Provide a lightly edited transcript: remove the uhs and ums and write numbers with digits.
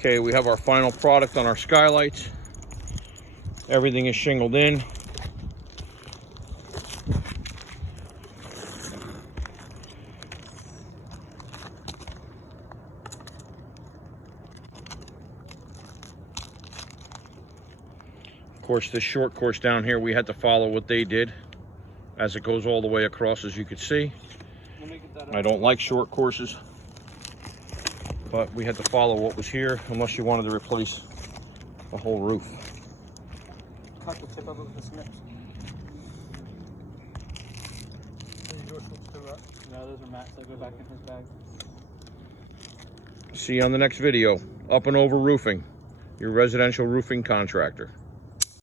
Okay, we have our final product on our skylights. Everything is shingled in. Of course, this short course down here, we had to follow what they did as it goes all the way across, as you can see. I don't like short courses, but we had to follow what was here unless you wanted to replace the whole roof. Cut the tip of it with the snips. No, those are mats that go back in his bag. See you on the next video. Up and Over Roofing, your residential roofing contractor.